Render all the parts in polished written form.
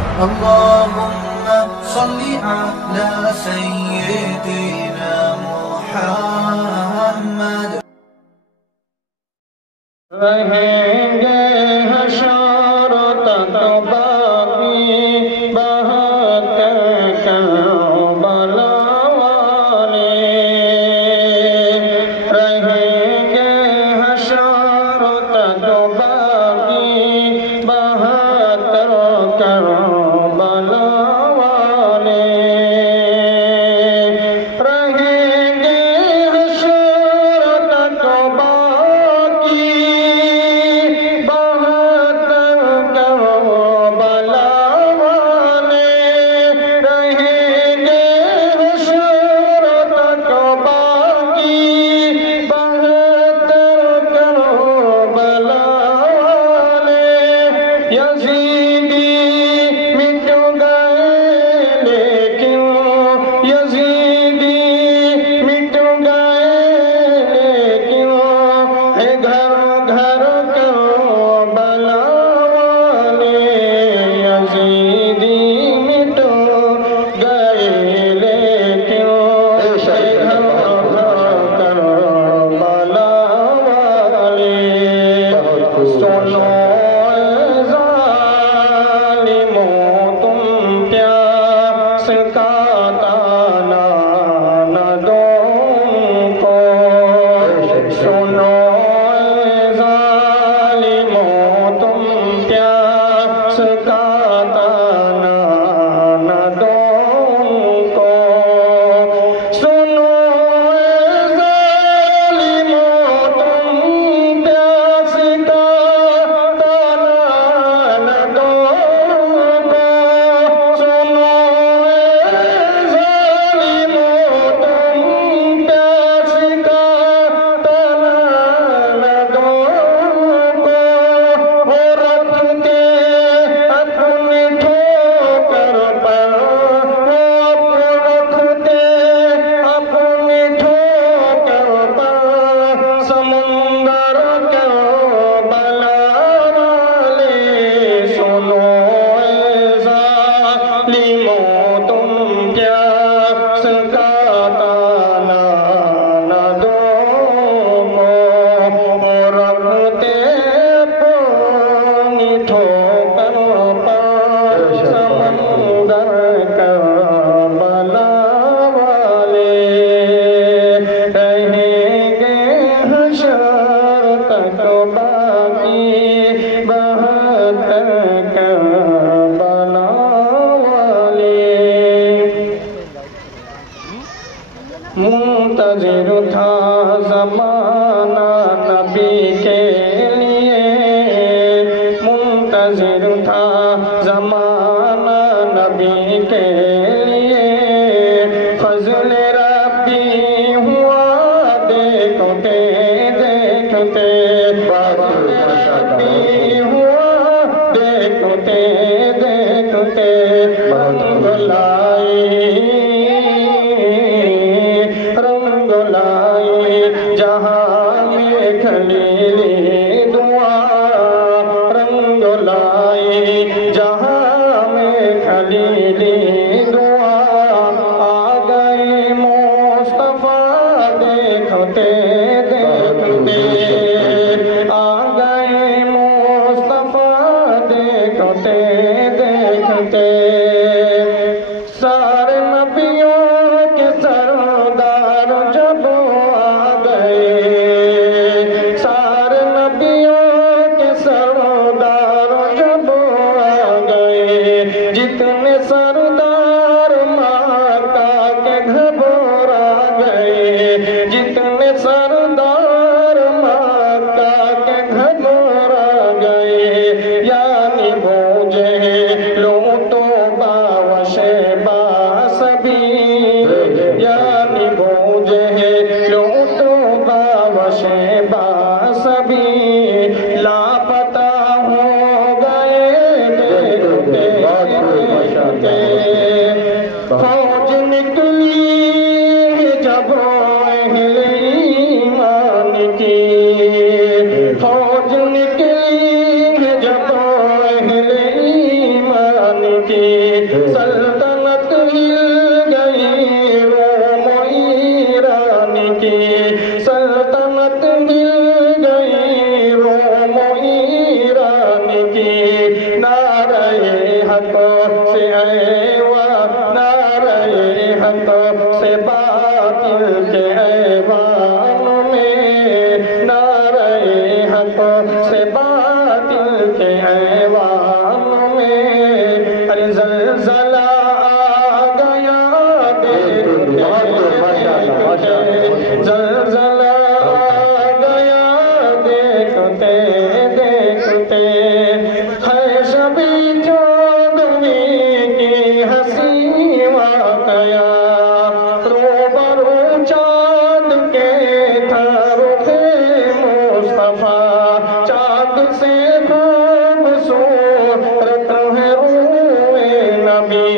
اللهم صل على سيدنا محمد. رہیں گے حشر تک باقی بہت کربلا والے، رہیں گے حشر تک باقی بہت کربلا والے، رہیں گے حشر تک باقی بہت کربلا والے، رہیں گے حشر تک باقی بہت کربلا والے، یزیدی مٹ گئے لیکن یزیدی مٹ گئے لیکن ہے گھر گھر کربلا والے، یزیدی مٹ گئے لیکن ہے گھر گھر کربلا والے، سنو ظالموں تم پیاس کا تانا نہ دو ان کو، سنو ظالموں تم پیاس کا تانا نہ دو ان کو، سنو ظالموں تم پیاس کا تانا نہ دو ان کو، سنو ظالموں تم پیاس کا تانا نہ دو ان کو، وہ رکھتے اپنی ٹھوکر پر، وہ رکھتے اپنی ٹھوکر پر سمندر کربلا والے، سنو ظالموں تم پیاس کا تانا نہ دو کو، وہ رکھتے اپنی ٹھوکر پر سمندر کربلا والے، رہیں گے حشر تک باقی بہت کربلا والے، منتظر تھا زمانہ نبی کے لیے، منتظر تھا زمانہ نبی کے لیے، فضل ربی ہوا دیکھتے دیکھتے، فضل ربی ہوا دیکھتے دیکھتے، رنگ لائی جہاں میں خلیلی دعا، رنگ لائی جہاں میں خلیلی دعا، آ گئی مصطفیٰ دیکھتے دیکھتے، آ گئی مصطفیٰ دیکھتے دیکھتے، سارے نبیوں کے سردار جب آ گئے، سارے نبیوں کے سردار جب آ گئے، جتنے سردار مکہ کے گھبرا گئے، جتنے سردار مکہ کے گھبرا گئے، یعنی بوجھے لو تو کی سلطنت ہل گئی، روم و ایران کی سلطنت ہل گئی، روم و ایران کی نعرہ حق سے ایوان، نعرہ حق سے باطل کے ایوان میں، نعرہ حق سے باطل کے ایوان میں، ارے زلزلہ آ گیا زلزلہ آ گیا دیکھتے دیکھتے، ہے شبی چودھویں کی ہنسی واقعہ، روبرو چاند کے تھا رخ مصطفیٰ، چاند سے خوبصورت ہے روئے نبی،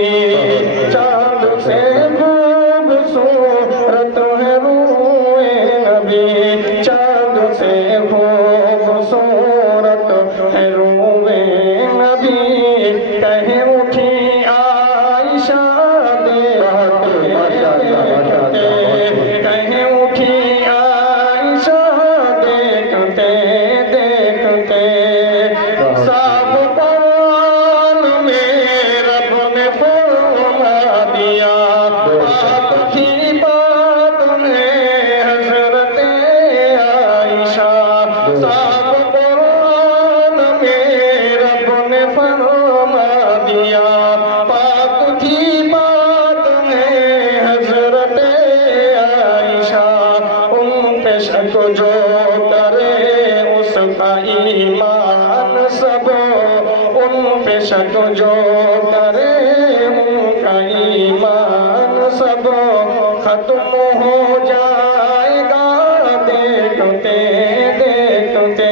چاند سے خوبصورت ہے روئے نبی، چاند سے خوبصورت ہے روئے نبی، کہیں اٹھی عائشہ دیکھتے، کہیں اٹھی عائشہ دیکھتے دیکھتے، صاف قرآن میں رب نے فرما دیا، بات تھی بات میں حضرت عائشہ، صاف قرآن میں رب نے فرما دیا، بات تھی بات میں حضرت عائشہ، ان پہ شک جو کرے اس کا ایمان سب، ان پہ شک جو کرے ان کا ایمان سب ختم ہو جائے گا دیکھتے دیکھتے۔